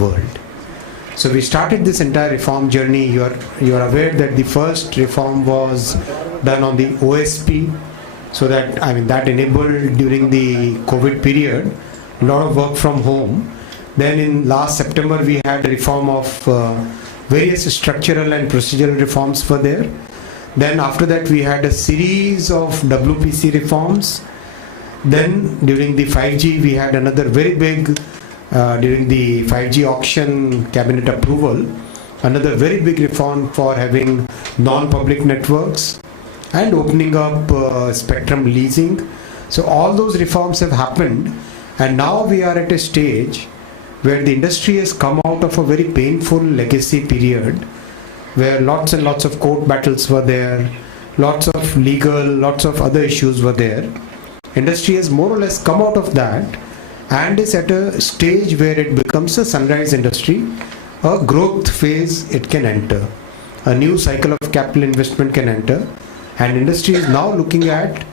world. So we started this entire reform journey. You are aware that the first reform was done on the OSP, so that that enabled during the COVID period a lot of work from home. Then in last September we had a reform of various structural and procedural reforms were there. Then after that we had a series of WPC reforms. Then during the 5G we had another very big, during the 5G auction cabinet approval, another very big reform for having non-public networks and opening up spectrum leasing. So all those reforms have happened, and now we are at a stage where the industry has come out of a very painful legacy period where lots and lots of court battles were there, lots of legal, lots of other issues were there. Industry has more or less come out of that and is at a stage where it becomes a sunrise industry, a growth phase it can enter, a new cycle of capital investment can enter, and industry is now looking at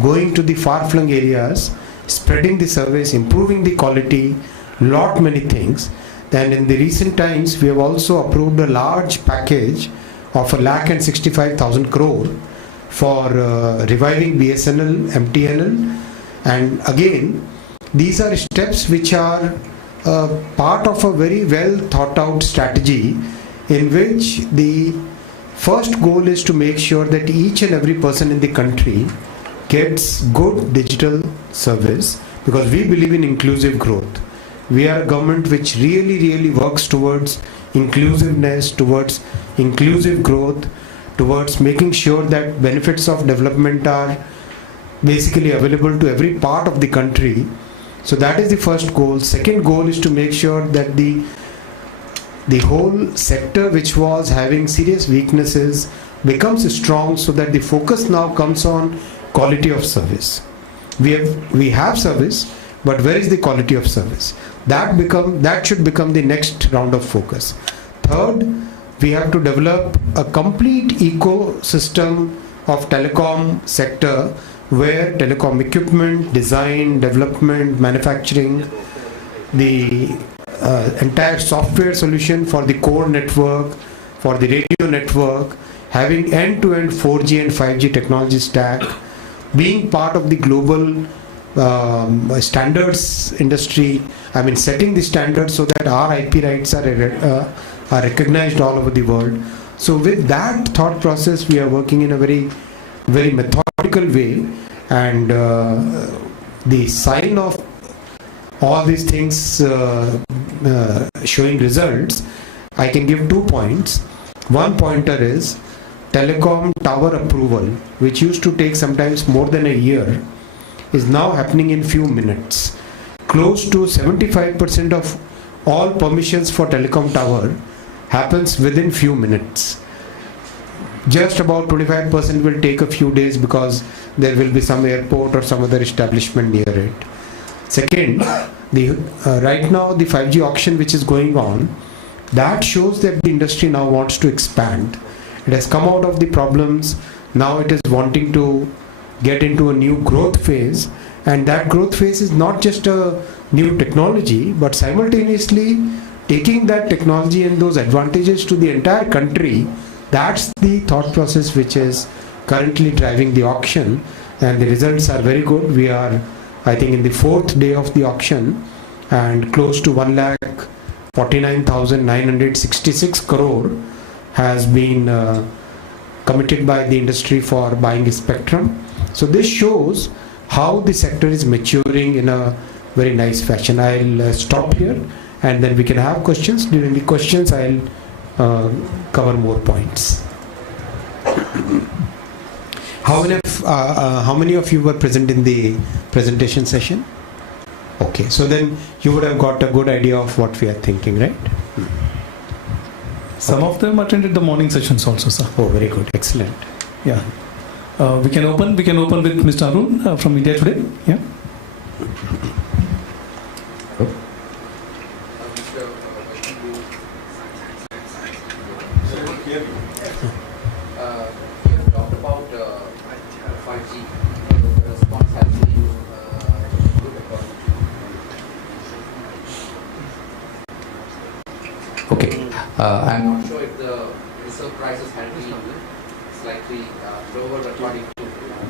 going to the far-flung areas, spreading the service, improving the quality, lot many things. And in the recent times we have also approved a large package of 1,65,000 crore for reviving BSNL, MTNL, and again these are steps which are part of a very well thought out strategy in which the first goal is to make sure that each and every person in the country gets good digital service, because we believe in inclusive growth. We are a government which really works towards inclusiveness, towards inclusive growth, towards making sure that benefits of development are basically available to every part of the country. So that is the first goal. Second goal is to make sure that the whole sector which was having serious weaknesses becomes strong, so that the focus now comes on quality of service. We have service, but where is the quality of service? That should become the next round of focus. Third, we have to develop a complete ecosystem of telecom sector where telecom equipment, design, development, manufacturing, the entire software solution for the core network, for the radio network, having end-to-end 4G and 5G technology stack, being part of the global standards industry, setting the standards so that our IP rights are recognized all over the world. So with that thought process, we are working in a very methodical way, and the sign of all these things showing results, I can give 2 points. One pointer is telecom tower approval, which used to take sometimes more than a year, is now happening in few minutes. Close to 75% of all permissions for telecom tower happens within few minutes. Just about 25% will take a few days because there will be some airport or some other establishment near it. Second, right now the 5G auction which is going on, that shows that the industry now wants to expand. It has come out of the problems, now it is wanting to get into a new growth phase, and that growth phase is not just a new technology, but simultaneously taking that technology and those advantages to the entire country. That's the thought process which is currently driving the auction, and the results are very good. We are, I think, in the 4th day of the auction, and close to 1,49,966 crore has been committed by the industry for buying spectrum. So this shows how the sector is maturing in a very nice fashion. I'll stop here, and then we can have questions. During the questions, I'll cover more points. How many of you were present in the presentation session? Okay, so then you would have got a good idea of what we are thinking, right? Some of them attended the morning sessions also, sir. Oh, very good, excellent. Yeah. We can open with Mr. Arun from India Today. Yeah. Okay. I'm not sure if the reserve prices had been slightly lower according to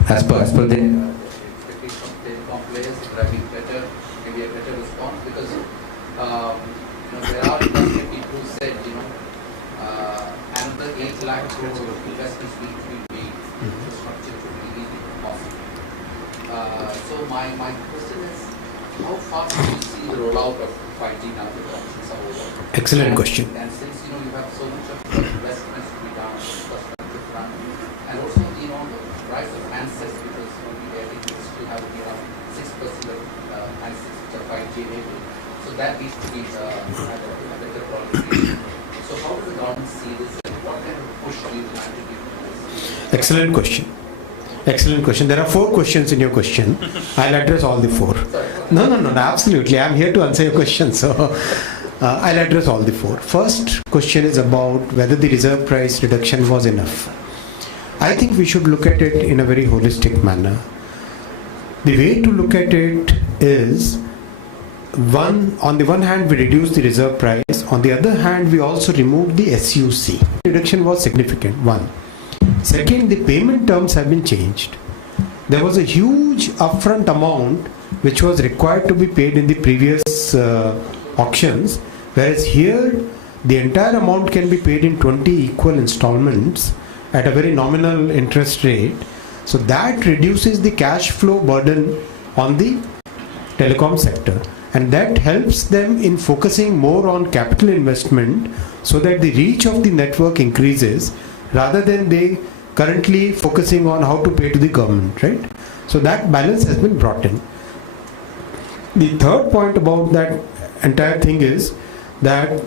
As per the expectations of telecom players, it would have been better, maybe a better response, because there are industry people who said another 8 lakh crores of investments need to be made. Infrastructure to be possible. So my question is, how fast do you see the rollout of 5G now with options are over? Excellent question. And since you have so much of investments to be done on the infrastructure front, and also the price of handsets, because I think we still have around 6% of handsets which are 5G enabled, so that needs to be at a better quality. So how does the government see this, and what kind of push do you plan to give to this? Excellent question. Excellent question. There are 4 questions in your question. I'll address all the 4. No, absolutely. I'm here to answer your question. So I'll address all the 4. First question is about whether the reserve price reduction was enough. I think we should look at it in a very holistic manner. The way to look at it is, on the one hand, we reduced the reserve price. On the other hand, we also removed the SUC. Reduction was significant. 1. Second, the payment terms have been changed. There was a huge upfront amount which was required to be paid in the previous auctions, whereas here the entire amount can be paid in 20 equal installments at a very nominal interest rate. So that reduces the cash flow burden on the telecom sector, and that helps them in focusing more on capital investment so that the reach of the network increases rather than they currently focusing on how to pay to the government, right? So that balance has been brought in. The third point about that entire thing is that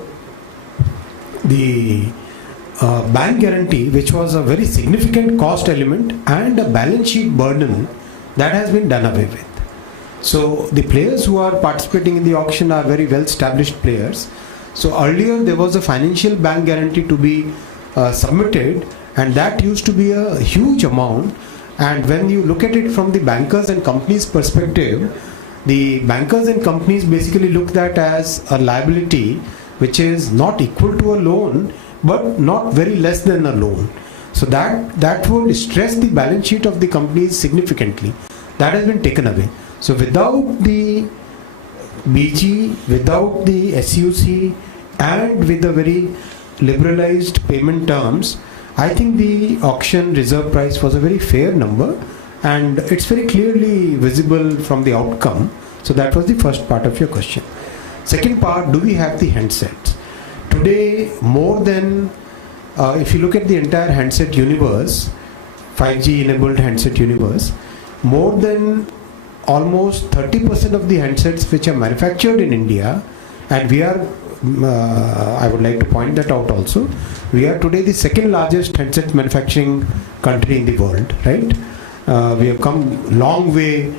the bank guarantee, which was a very significant cost element and a balance sheet burden, that has been done away with. So the players who are participating in the auction are very well established players. So earlier there was a financial bank guarantee to be submitted, and that used to be a huge amount. And when you look at it from the bankers and companies perspective, the bankers and companies basically look at as a liability which is not equal to a loan but not very less than a loan. So that would stress the balance sheet of the companies significantly. That has been taken away. So without the BG, without the SUC, and with the very liberalized payment terms, I think the auction reserve price was a very fair number, and it's very clearly visible from the outcome. So that was the first part of your question. Second part, do we have the handsets? Today, more than, if you look at the entire handset universe, 5G enabled handset universe, more than almost 30% of the handsets which are manufactured in India, and we are, I would like to point that out also, we are today the second largest handset manufacturing country in the world, right? We have come long way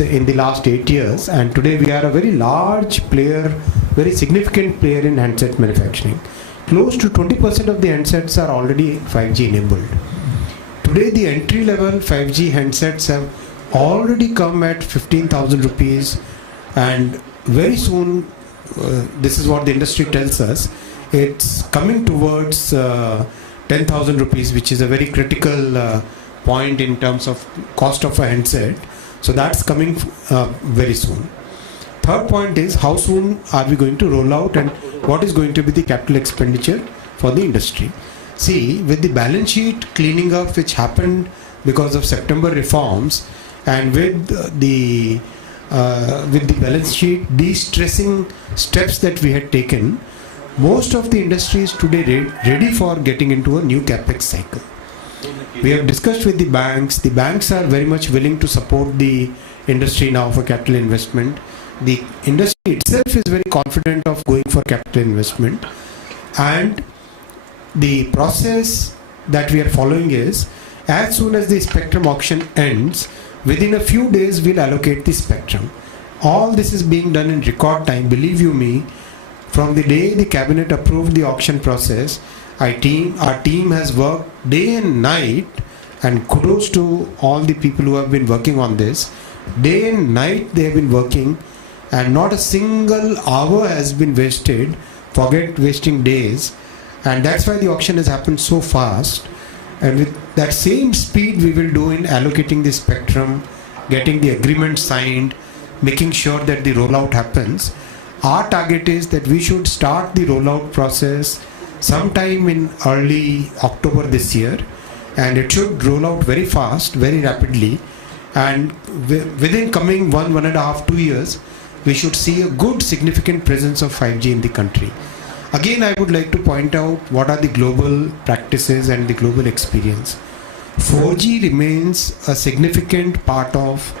in the last 8 years, and today we are a very large player, very significant player in handset manufacturing. Close to 20% of the handsets are already 5G enabled. Today the entry level 5G handsets have already come at 15,000 rupees, and very soon, this is what the industry tells us, it's coming towards 10,000 rupees, which is a very critical point in terms of cost of a handset. So that's coming very soon. Third point is, how soon are we going to roll out, and what is going to be the capital expenditure for the industry? See, with the balance sheet cleaning up which happened because of September reforms, and with the balance sheet de-stressing steps that we had taken, most of the industry is today ready for getting into a new capex cycle. We have discussed with the banks. The banks are very much willing to support the industry now for capital investment. The industry itself is very confident of going for capital investment, and the process that we are following is, as soon as the spectrum auction ends, within a few days we'll allocate the spectrum. All this is being done in record time, believe you me. From the day the cabinet approved the auction process, our team has worked day and night, and kudos to all the people who have been working on this. Day and night they have been working, and not a single hour has been wasted forget wasting days, and that's why the auction has happened so fast. And with that same speed we will do in allocating the spectrum, getting the agreement signed, making sure that the rollout happens. Our target is that we should start the rollout process sometime in early October this year, and it should roll out very fast, very rapidly, and within coming 1.5, 2 years, we should see a good significant presence of 5G in the country. Again, I would like to point out what are the global practices and the global experience. 4G remains a significant part of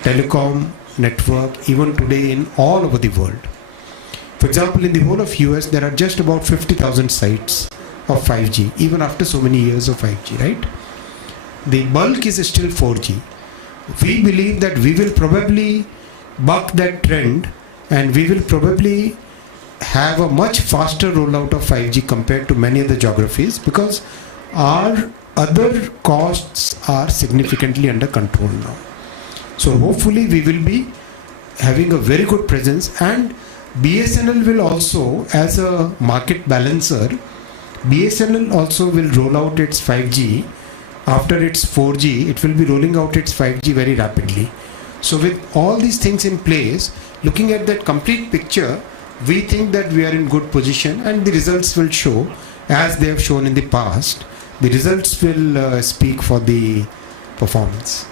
telecom network even today in all over the world. For example, in the whole of US, there are just about 50,000 sites of 5G, even after so many years of 5G, right? The bulk is still 4G. We believe that we will probably buck that trend, and we will probably have a much faster rollout of 5G compared to many other geographies, because our other costs are significantly under control now. So hopefully we will be having a very good presence, and BSNL will also, as a market balancer, BSNL also will roll out its 5G. After its 4G, it will be rolling out its 5G very rapidly. So with all these things in place, looking at that complete picture, we think that we are in good position, and the results will show, as they have shown in the past. The results will speak for the performance.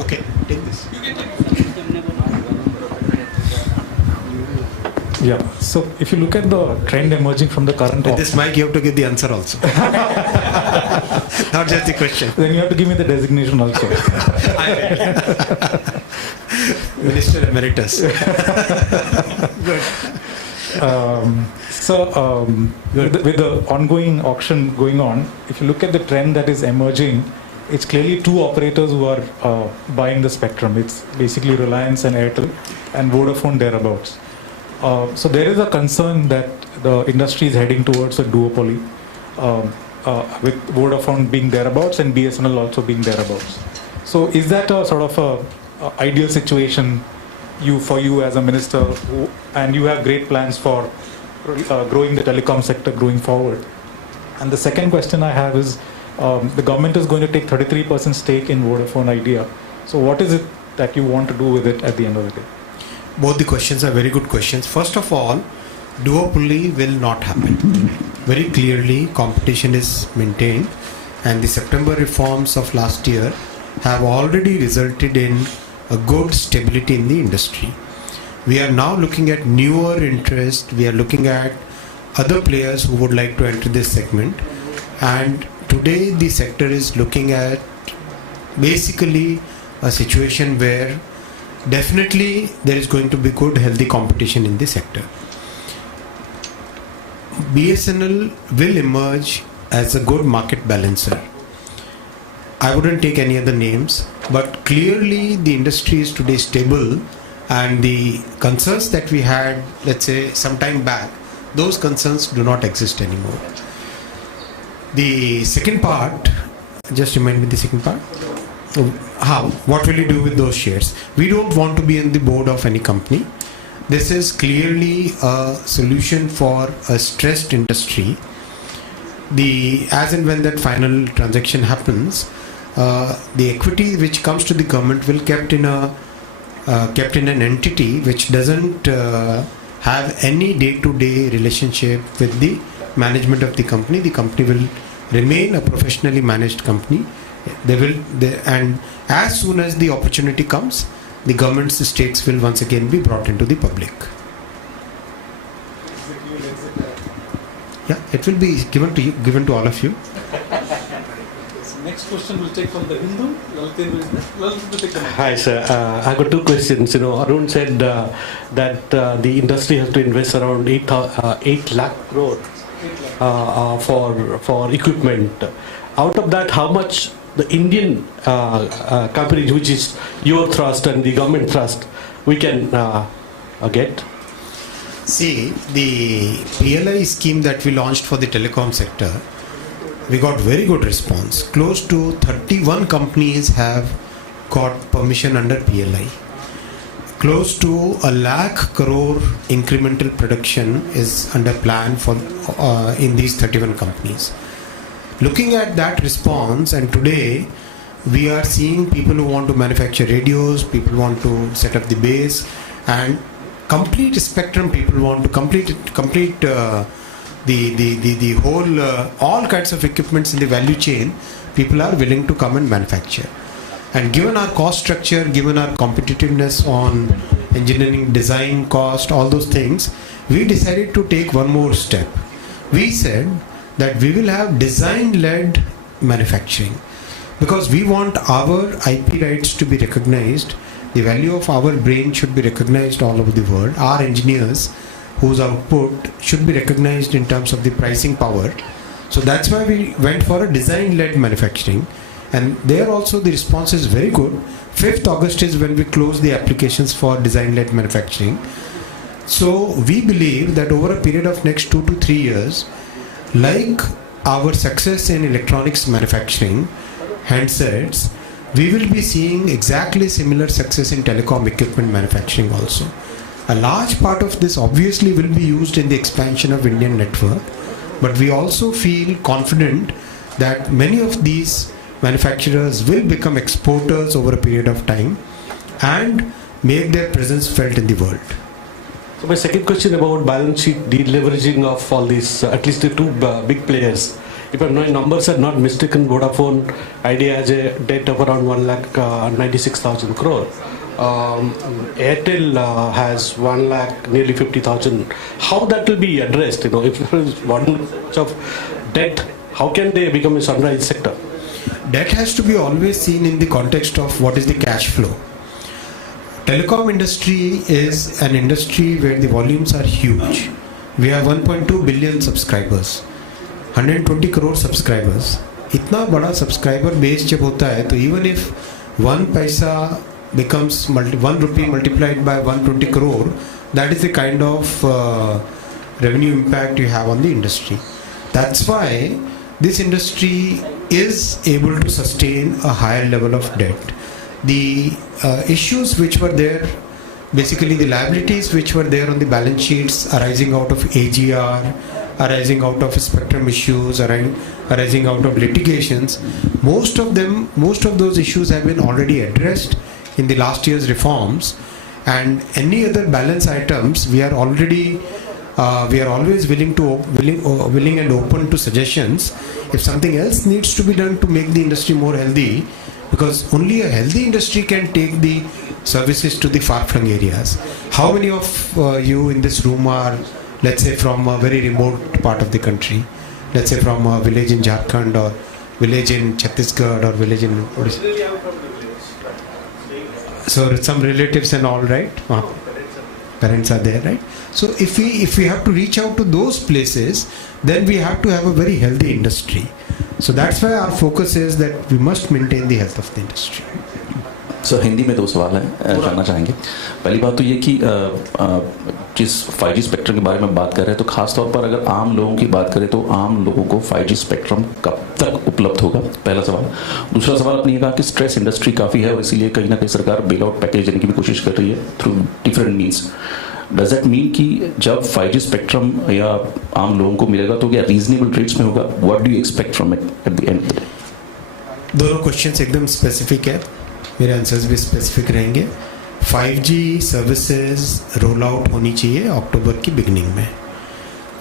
Okay, take this. Yeah, so if you look at the trend emerging from the current With this mic, you have to give the answer also. Not just the question. then you have to give me the designation also. Minister Emeritus. With the ongoing auction going on, if you look at the trend that is emerging, it's clearly two operators who are buying the spectrum. It's basically Reliance and Airtel, and Vodafone thereabouts. So there is a concern that the industry is heading towards a duopoly, with Vodafone being thereabouts and BSNL also being thereabouts. So is that a sort of a ideal situation for you as a minister, and you have great plans for growing the telecom sector going forward? And the second question I have is, the government is going to take 33% stake in Vodafone Idea. So what is it that you want to do with it at the end of the day? Both the questions are very good questions. First of all, duopoly will not happen. Very clearly, competition is maintained, and the September reforms of last year have already resulted in a good stability in the industry. We are now looking at newer interest. We are looking at other players who would like to enter this segment, and today the sector is looking at basically a situation where definitely there is going to be good, healthy competition in the sector. BSNL will emerge as a good market balancer. I wouldn't take any other names, but clearly the industry is today stable, and the concerns that we had, let's say, some time back, those concerns do not exist anymore. The second part, just remind me the second part. How? What will you do with those shares? We don't want to be in the board of any company. This is clearly a solution for a stressed industry. As and when that final transaction happens, the equity which comes to the government will kept in an entity which doesn't have any day-to-day relationship with the management of the company. The company will remain a professionally managed company. And as soon as the opportunity comes, the government's stakes will once again be brought into the public. Yeah, it will be given to all of you. Next question we'll take from the Hindu. Lalit will take the next. Hi sir, I got two questions. Arun said that the industry has to invest around 8 lakh crore for equipment. Out of that, how much the Indian companies, which is your thrust and the government thrust, we can get? See, the PLI scheme that we launched for the telecom sector, we got very good response. Close to 31 companies have got permission under PLI. Close to 1 lakh crore incremental production is under plan for in these 31 companies. Looking at that response, and today we are seeing people who want to manufacture radios, people want to set up the base, and complete spectrum. People want to complete the whole all kinds of equipments in the value chain. People are willing to come and manufacture. And given our cost structure, given our competitiveness on engineering, design, cost, all those things, we decided to take one more step. We said that we will have design-led manufacturing, because we want our IP rights to be recognized. The value of our brain should be recognized all over the world. Our engineers, whose output should be recognized in terms of the pricing power. So that's why we went for a design-led manufacturing. And there also the response is very good. 5th August is when we close the applications for design-led manufacturing. So we believe that over a period of next 2 to 3 years, like our success in electronics manufacturing, handsets, we will be seeing exactly similar success in telecom equipment manufacturing also. A large part of this obviously will be used in the expansion of Indian network, but we also feel confident that many of these manufacturers will become exporters over a period of time and make their presence felt in the world. So my second question about balance sheet deleveraging of all these, at least the two big players. If my numbers are not mistaken, Vodafone Idea has a debt of around 1,96,000 crore. Airtel has 1 lakh, nearly 50,000. How that will be addressed? You know, if there is one much of debt, how can they become a sunrise sector? Debt has to be always seen in the context of what is the cash flow. Telecom industry is an industry where the volumes are huge. We have 1.2 billion subscribers, 120 crore subscribers. इतना बड़ा subscriber base जब होता है, तो even if 1 paisa becomes 1 rupee multiplied by 120 crore, that is the kind of revenue impact you have on the industry. That's why this industry is able to sustain a higher level of debt. The issues which were there, basically the liabilities which were there on the balance sheets arising out of AGR, arising out of spectrum issues, arising out of litigations, most of those issues have been already addressed in the last year's reforms, and any other balance items we are already we are always willing and open to suggestions if something else needs to be done to make the industry more healthy, because only a healthy industry can take the services to the far-flung areas. How many of you in this room are, let's say, from a very remote part of the country, let's say from a village in Jharkhand or village in Chhattisgarh or village in Odisha? So some relatives and all, right? Parents are there, right? So if we have to reach out to those places, then we have to have a very healthy industry. So that's why our focus is that we must maintain the health of the industry. Sir Hindi में 2 सवाल हैं जानना चाहेंगे. पहली बात तो ये कि जिस 5G स्पेक्ट्रम के बारे में बात कर रहे हैं, तो खास तौर पर अगर आम लोगों की बात करें तो आम लोगों को 5G स्पेक्ट्रम कब तक उपलब्ध होगा, पहला सवाल. दूसरा सवाल, आपने ये कहा कि स्ट्रेस इंडस्ट्री काफ़ी है और इसीलिए कहीं ना कहीं सरकार बेल आउट पैकेज देने की भी कोशिश कर रही है through different means. Does that mean कि जब 5G स्पेक्ट्रम या आम लोगों को मिलेगा तो क्या रीजनेबल रेट्स में होगा? What do you expect from it at the end? दोनों क्वेश्चंस एकदम स्पेसिफिक है, मेरे आंसर्स भी स्पेसिफिक रहेंगे. 5G सर्विसेज रोल आउट होनी चाहिए अक्टूबर की बिगनिंग में.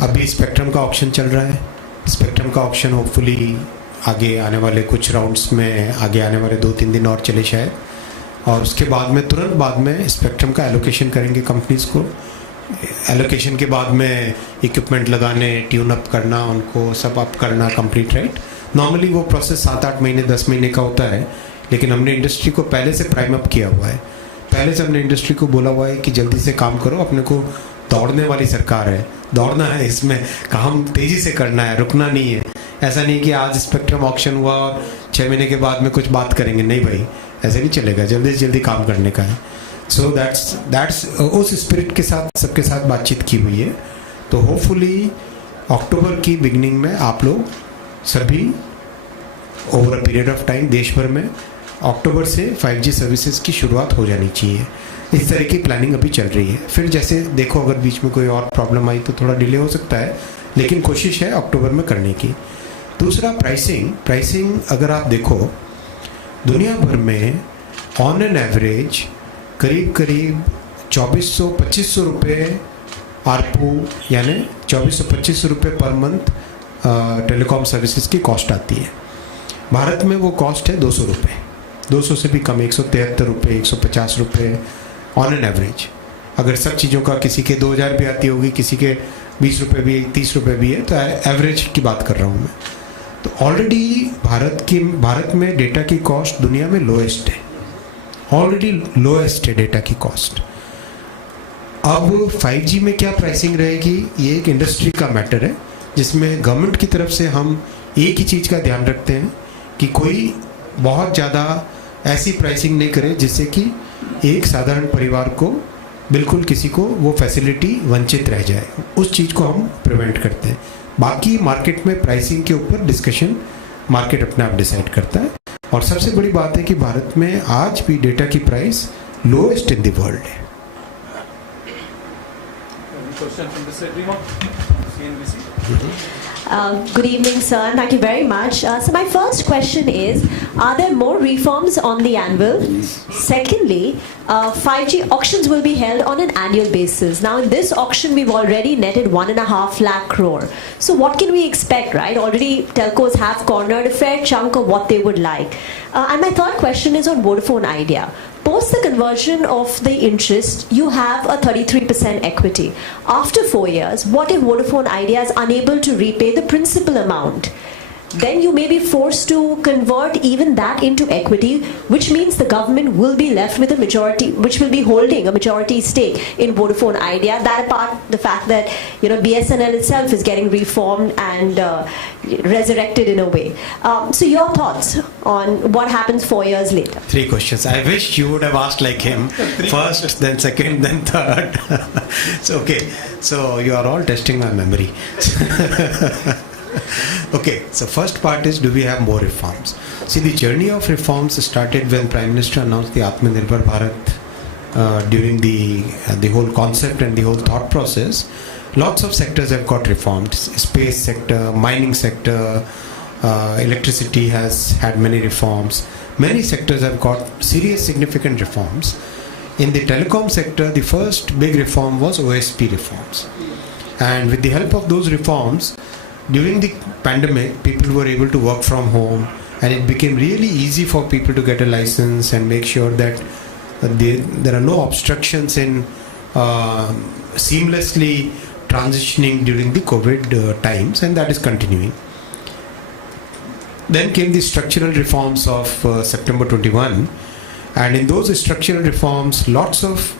अभी स्पेक्ट्रम का ऑप्शन चल रहा है. स्पेक्ट्रम का ऑप्शन होपफुली आगे आने वाले कुछ राउंड्स में, आगे आने वाले 2-3 दिन और चले शायद, और उसके बाद में तुरंत बाद में स्पेक्ट्रम का एलोकेशन करेंगे कंपनीज को. एलोकेशन के बाद में इक्विपमेंट लगाने, ट्यून अप करना, उनको सब अप करना कंप्लीट, राइट. नॉर्मली वो प्रोसेस 7-8 महीने 10 महीने का होता है, लेकिन हमने इंडस्ट्री को पहले से प्राइम अप किया हुआ है. पहले से हमने इंडस्ट्री को बोला हुआ है कि जल्दी से काम करो, अपने को दौड़ने वाली सरकार है, दौड़ना है, इसमें काम तेज़ी से करना है, रुकना नहीं है. ऐसा नहीं कि आज स्पेक्ट्रम ऑक्शन हुआ और 6 महीने के बाद में कुछ बात करेंगे, नहीं भाई, ऐसे नहीं चलेगा. जल्दी से जल्दी काम करने का है. सो दैट्स उस स्पिरिट के साथ सबके साथ बातचीत की हुई है. तो होपफुली अक्टूबर की बिगनिंग में आप लोग सभी over a period of time देश भर में अक्टूबर से 5G सर्विसेज की शुरुआत हो जानी चाहिए. इस तरह की प्लानिंग अभी चल रही है. फिर जैसे देखो अगर बीच में कोई और प्रॉब्लम आई तो थोड़ा डिले हो सकता है, लेकिन कोशिश है अक्टूबर में करने की. दूसरा प्राइसिंग अगर आप देखो दुनिया भर में ऑन एन एवरेज करीब 2400-2500 रुपये आरपू यानी 2400-2500 रुपये पर मंथ टेलीकॉम सर्विसेज की कॉस्ट आती है. भारत में वो कॉस्ट है 200 रुपये, 200 से भी कम, 173 रुपये, 150 रुपये ऑन एन एवरेज. अगर सब चीज़ों का किसी के 2000 भी आती होगी, किसी के 20 रुपये भी, 30 रुपये भी है, तो एवरेज की बात कर रहा हूँ मैं. तो ऑलरेडी भारत में डेटा की कॉस्ट दुनिया में लोएस्ट है, ऑलरेडी लोएस्ट है डेटा की कॉस्ट. अब 5G में क्या प्राइसिंग रहेगी ये एक इंडस्ट्री का मैटर है, जिसमें गवर्नमेंट की तरफ से हम एक ही चीज़ का ध्यान रखते हैं कि कोई बहुत ज़्यादा ऐसी प्राइसिंग नहीं करे जिससे कि एक साधारण परिवार को बिल्कुल किसी को वो फैसिलिटी वंचित रह जाए. उस चीज़ को हम प्रिवेंट करते हैं. बाकी मार्केट में प्राइसिंग के ऊपर डिस्कशन मार्केट अपने आप डिसाइड करता है. और सबसे बड़ी बात है कि भारत में आज भी डेटा की price lowest in the world है. Question from this side, Rima, CNBC. Good evening, sir. Thank you very much. So my first question is, are there more reforms on the anvil? Secondly, 5G auctions will be held on an annual basis. Now in this auction, we've already netted 1.5 lakh crore. So what can we expect, right? Already telcos have cornered a fair chunk of what they would like. And my third question is on Vodafone Idea. Post the conversion of the interest, you have a 33% equity. After 4 years, what if Vodafone Idea is unable to repay the principal amount? Then you may be forced to convert even that into equity, which means the government will be left with a majority, which will be holding a majority stake in Vodafone Idea. That apart, the fact that BSNL itself is getting reformed and resurrected in a way. So your thoughts on what happens 4 years later? 3 questions. I wish you would have asked like him. First, then second, then third. So you are all testing my memory. Okay, so first part is, do we have more reforms? See, the journey of reforms started when Prime Minister announced the Atmanirbhar Bharat during the whole concept and the whole thought process. Lots of sectors have got reformed. Space sector, mining sector, electricity has had many reforms. Many sectors have got serious significant reforms. In the telecom sector, the first big reform was OSP reforms. And with the help of those reforms, during the pandemic, people were able to work from home, and it became really easy for people to get a license and make sure that there are no obstructions in seamlessly transitioning during the COVID times, and that is continuing. Then came the structural reforms of September 21, and in those structural reforms, lots of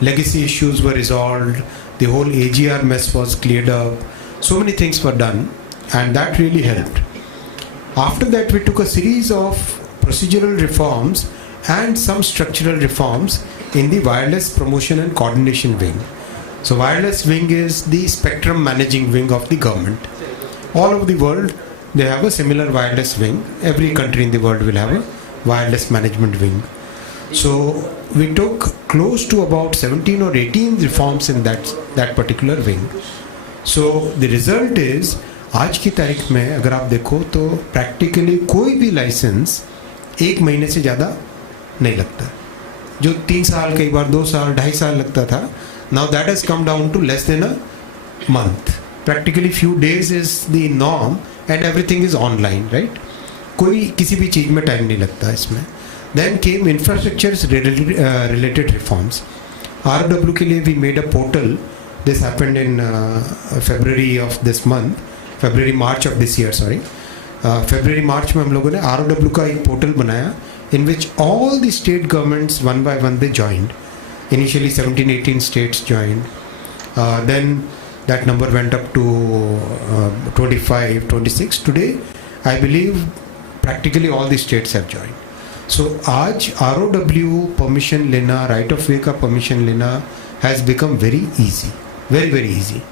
legacy issues were resolved, the whole AGR mess was cleared up. So many things were done, and that really helped. After that, we took a series of procedural reforms and some structural reforms in the wireless promotion and coordination wing. So wireless wing is the spectrum managing wing of the government. All over the world, they have a similar wireless wing. Every country in the world will have a wireless management wing. So we took close to about 17 or 18 reforms in that particular wing. So the result is, आज की तारीख में अगर आप देखो तो practically कोई भी लाइसेंस 1 महीने से ज़्यादा नहीं लगता. जो 3 साल, कई बार 2 साल, 2.5 साल लगता था, now that has come down to less than a month. Practically few days is the norm and everything is online, right? कोई किसी भी चीज़ में टाइम नहीं लगता इसमें. Then came infrastructure related reforms. ROW के लिए we made a portal. This happened in March of this year, sorry. February-March में हम लोगों ने ROW का एक पोर्टल बनाया, in which all the state governments one by one they joined. Initially 17-18 states joined. Then that number went up to 25-26. Today, I believe practically all the states have joined. So आज ROW permission लेना, right of way का permission लेना has become very easy, very very easy,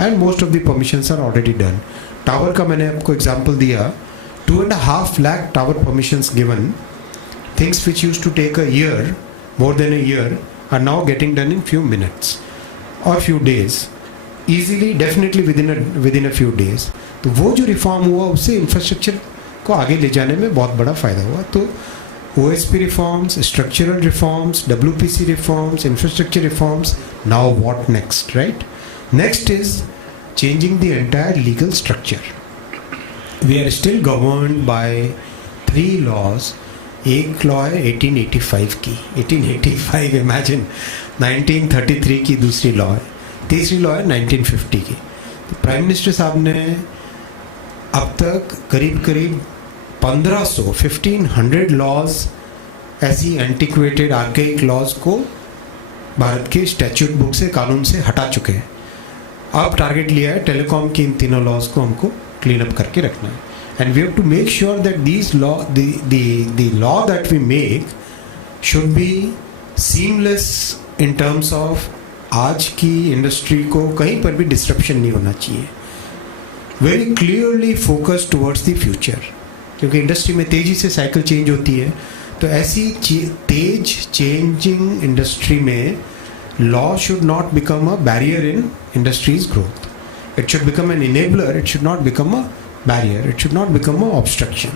and most of the permissions are already done. Tower का मैंने आपको example दिया, 2.5 lakh tower permissions given. Things which used to take a year, more than a year, are now getting done in few minutes or few days, easily, definitely within a few days. तो वो जो reform हुआ उससे infrastructure को आगे ले जाने में बहुत बड़ा फायदा हुआ. तो OSP reforms, structural reforms, WPC reforms, infrastructure reforms. Now what next, right? Next is changing the entire legal structure. We are still governed by 3 laws. एक लॉ है 1885 की, 1885, इमेजिन. 1933 की दूसरी लॉ है, तीसरी लॉ है 1950 की. तो प्राइम मिनिस्टर साहब ने अब तक करीब 1500 लॉज, ऐसी एंटिक्वेटेड आर्केइक लॉज को भारत के स्टैट्यूट बुक से, कानून से हटा चुके हैं. अब टारगेट लिया है टेलीकॉम की इन तीनों लॉज को हमको क्लीन अप करके रखना है. And we have to make sure that these law, the law that we make should be seamless in terms of आज की इंडस्ट्री को कहीं पर भी डिस्ट्रप्शन नहीं होना चाहिए. Very clearly focus towards the future, क्योंकि इंडस्ट्री में तेज़ी से साइकिल चेंज होती है. तो ऐसी तेज चेंजिंग इंडस्ट्री में law should not become a barrier in industry's growth. It should become an enabler. It should not become a barrier. It should not become a obstruction.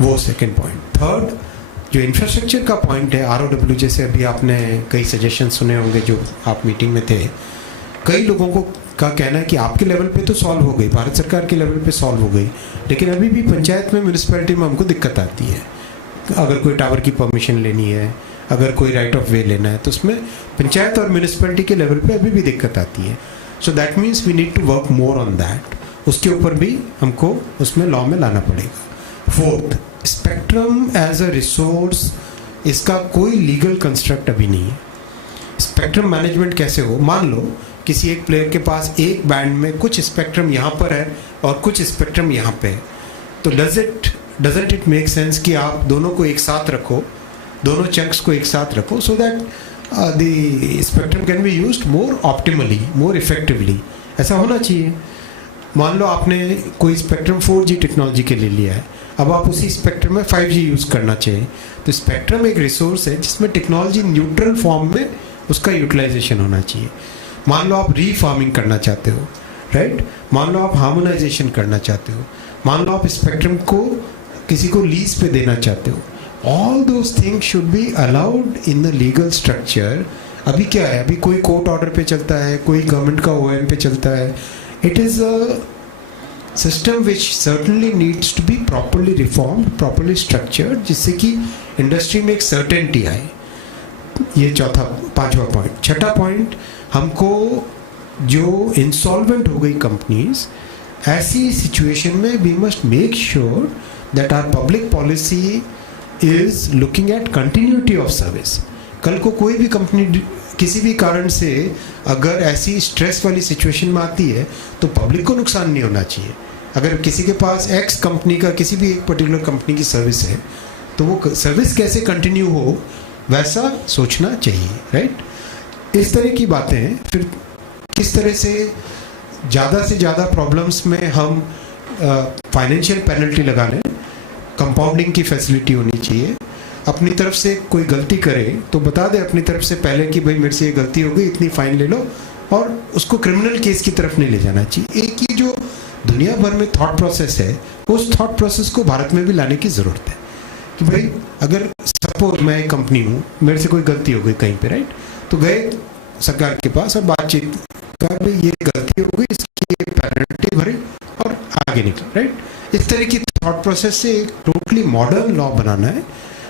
वो second point. Third, जो infrastructure का point है, ROW, जैसे अभी आपने कई suggestions सुने होंगे जो आप मीटिंग में थे. कई लोगों को का कहना है कि आपके लेवल पे तो सॉल्व हो गई, भारत सरकार के लेवल पे सॉल्व हो गई, लेकिन अभी भी पंचायत में, म्यूनिसिपैलिटी में हमको दिक्कत आती है. अगर कोई टावर की परमिशन लेनी है, अगर कोई राइट ऑफ वे लेना है, तो उसमें पंचायत और म्यूनिसिपैलिटी के लेवल पे अभी भी दिक्कत आती है. So that means we need to work more on that. उसके ऊपर भी हमको उसमें लॉ में लाना पड़ेगा. Fourth, spectrum as a resource, इसका कोई लीगल कंस्ट्रक्ट अभी नहीं है. स्पेक्ट्रम मैनेजमेंट कैसे हो? मान लो किसी एक प्लेयर के पास एक बैंड में कुछ स्पेक्ट्रम यहाँ पर है और कुछ स्पेक्ट्रम यहाँ पे है, तो डजंट इट मेक सेंस कि आप दोनों को एक साथ रखो, दोनों चंक्स को एक साथ रखो, so that the spectrum can be used more optimally, more effectively. ऐसा होना चाहिए. मान लो आपने कोई स्पेक्ट्रम 4G टेक्नोलॉजी के लिए लिया है, अब आप उसी स्पेक्ट्रम में 5G यूज़ करना चाहिए. तो स्पेक्ट्रम एक रिसोर्स है जिसमें टेक्नोलॉजी न्यूट्रल फॉर्म में उसका यूटिलाइजेशन होना चाहिए. मान लो आप रीफार्मिंग करना चाहते हो, राइट? मान लो आप हार्मोनाइजेशन करना चाहते हो, मान लो आप स्पेक्ट्रम को किसी को लीज पे देना चाहते हो. All those things should be allowed in the legal structure. अभी क्या है? अभी कोई कोर्ट ऑर्डर पे चलता है, कोई गवर्नमेंट का OM पे चलता है. It is a system which certainly needs to be properly reformed, properly structured, जिससे कि इंडस्ट्री में एक सर्टेनिटी आए. ये पांचवा पॉइंट. छठा पॉइंट, हमको जो इंसॉल्वेंट हो गई कंपनीज, ऐसी सिचुएशन में we must make sure that our public policy is looking at continuity of service. कल को कोई भी कंपनी किसी भी कारण से अगर ऐसी स्ट्रेस वाली सिचुएशन में आती है तो पब्लिक को नुकसान नहीं होना चाहिए. अगर किसी के पास X कंपनी का किसी भी एक पर्टिकुलर कंपनी की सर्विस है तो वो सर्विस कैसे कंटिन्यू हो वैसा सोचना चाहिए, राइट? इस तरह की बातें हैं. फिर किस तरह से ज़्यादा प्रॉब्लम्स में हम फाइनेंशियल पेनल्टी लगा लें, कंपाउंडिंग की फैसिलिटी होनी चाहिए. अपनी तरफ से कोई गलती करे तो बता दे अपनी तरफ से पहले कि भाई मेरे से ये गलती हो गई, इतनी फाइन ले लो, और उसको क्रिमिनल केस की तरफ नहीं ले जाना चाहिए. एक ही जो दुनिया भर में थॉट प्रोसेस है, उस थॉट प्रोसेस को भारत में भी लाने की ज़रूरत है कि भाई अगर सपोज मैं एक कंपनी हूँ, मेरे से कोई गलती हो गई कहीं पे, राइट? तो गए सरकार के पास और बातचीत कर, भाई ये गलती हो गई, इसकी ये पेनल्टी भरे और आगे निकले, राइट? इस तरह की थॉट प्रोसेस से एक टोटली मॉडर्न लॉ बनाना है.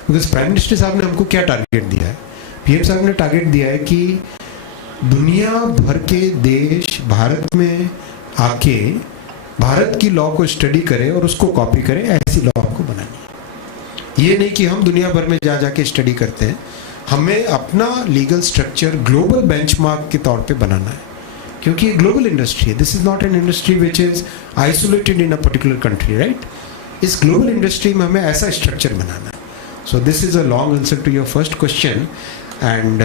बिकॉज प्राइम मिनिस्टर साहब ने हमको क्या टारगेट दिया है? PM साहब ने टारगेट दिया है कि दुनिया भर के देश भारत में आके भारत की लॉ को स्टडी करें और उसको कॉपी करें, ऐसी लॉ हमको बनानी है. ये नहीं कि हम दुनिया भर में जाके स्टडी करते हैं. हमें अपना लीगल स्ट्रक्चर ग्लोबल बेंचमार्क के तौर पे बनाना है, क्योंकि ग्लोबल इंडस्ट्री है. This is not an industry which is isolated in a particular country, right? इस ग्लोबल इंडस्ट्री में हमें ऐसा स्ट्रक्चर बनाना है. So this is a long answer to your first question, and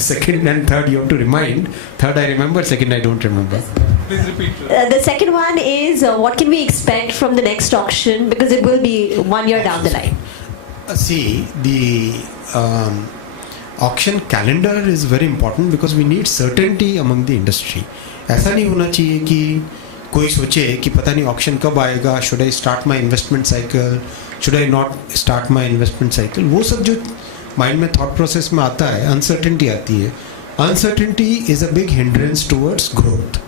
second and third you have to remind. Third I remember, second I don't remember. Please repeat. The second one is what can we expect from the next auction, because it will be 1 year down the line. See, the auction calendar is very important because we need certainty among the industry. ऐसा नहीं होना चाहिए कि कोई सोचे कि पता नहीं ऑक्शन कब आएगा, should I start my investment cycle, should I not start my investment cycle. वो सब जो माइंड में थॉट प्रोसेस में आता है, अनसर्टेनिटी आती है. Uncertainty is a big hindrance towards growth.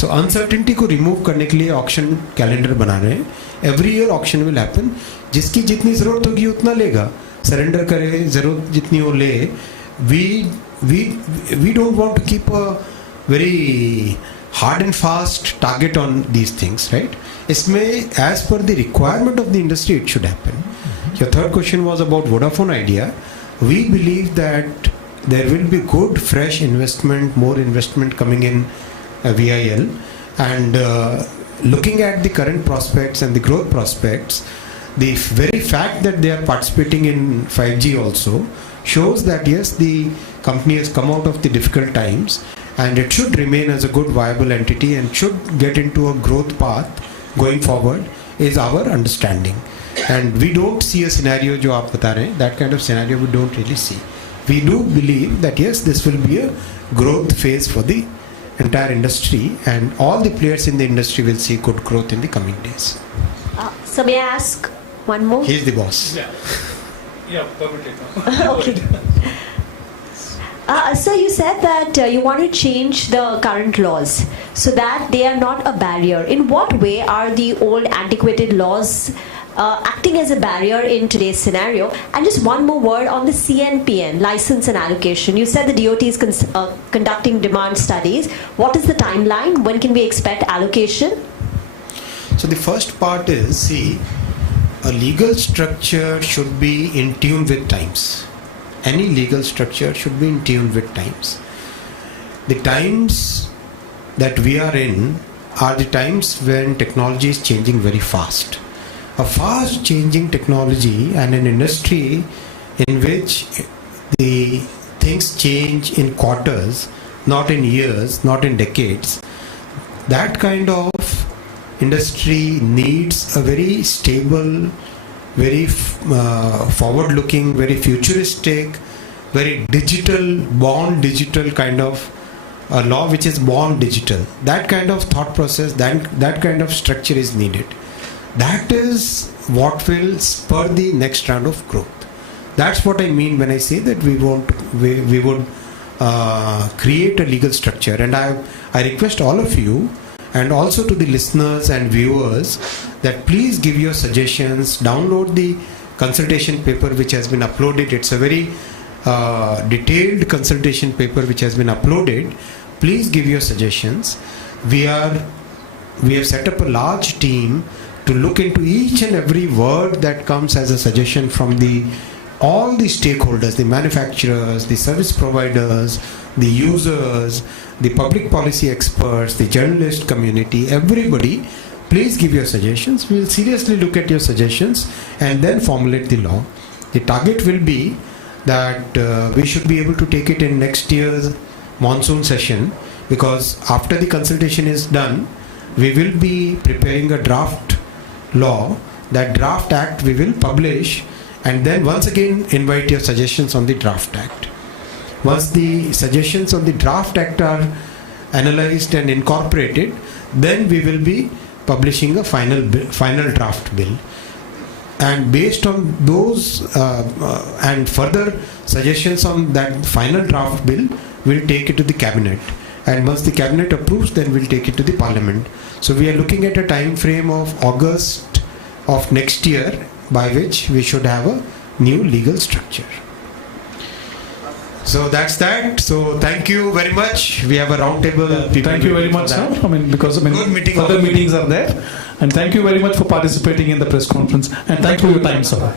So uncertainty को रिमूव करने के लिए ऑक्शन कैलेंडर बना रहे हैं. Every year auction will happen. जिसकी जितनी ज़रूरत होगी उतना लेगा, सरेंडर करे, ज़रूरत जितनी वो ले. We don't want to keep a very hard and fast target on these things, right? इसमें as per the requirement of the industry it should happen. Your third question was about Vodafone idea. We believe that there will be good fresh investment, more investment coming in VIL, and looking at the current prospects and the growth prospects, the very fact that they are participating in 5G also shows that yes, the company has come out of the difficult times, and it should remain as a good viable entity and should get into a growth path going forward, is our understanding. And we don't see a scenario जो आप बता रहे हैं, that kind of scenario we don't really see. We do believe that yes, this will be a growth phase for the entire industry, and all the players in the industry will see good growth in the coming days. So may I ask one more? He is the boss. Yeah, probably. Okay. So you said that you want to change the current laws so that they are not a barrier. In what way are the old antiquated laws acting as a barrier in today's scenario? And just one more word on the CNPN, license and allocation. You said the DOT is conducting demand studies. What is the timeline? When can we expect allocation? So the first part is, see, a legal structure should be in tune with times. Any legal structure should be in tune with times. The times that we are in are the times when technology is changing very fast. A fast changing technology and an industry in which the things change in quarters, not in years, not in decades, that kind of industry needs a very stable, very forward-looking, very futuristic, very digital, born digital kind of a law which is born digital. That kind of thought process, that kind of structure is needed. That is what will spur the next round of growth. That's what I mean when I say that we would create a legal structure. And I request all of you, and also to the listeners and viewers, that please give your suggestions, download the consultation paper which has been uploaded. It's a very detailed consultation paper which has been uploaded. Please give your suggestions. We have set up a large team to look into each and every word that comes as a suggestion from all the stakeholders, the manufacturers, the service providers, the users, the public policy experts, the journalist community, everybody. Please give your suggestions. We will seriously look at your suggestions and then formulate the law. The target will be that we should be able to take it in next year's monsoon session, because after the consultation is done, we will be preparing a draft law. That draft act we will publish, and then once again invite your suggestions on the draft act. Once the suggestions on the draft act are analyzed and incorporated, then we will be publishing a final draft bill. And based on those and further suggestions on that final draft bill, we'll take it to the cabinet. And once the cabinet approves, then we'll take it to the parliament. So we are looking at a time frame of August of next year, by which we should have a new legal structure. So that's that. So thank you very much. We have a round table. Thank you very much, sir. Because Good meeting. further meetings are there. And thank you very much for participating in the press conference. And thank you for your time, sir.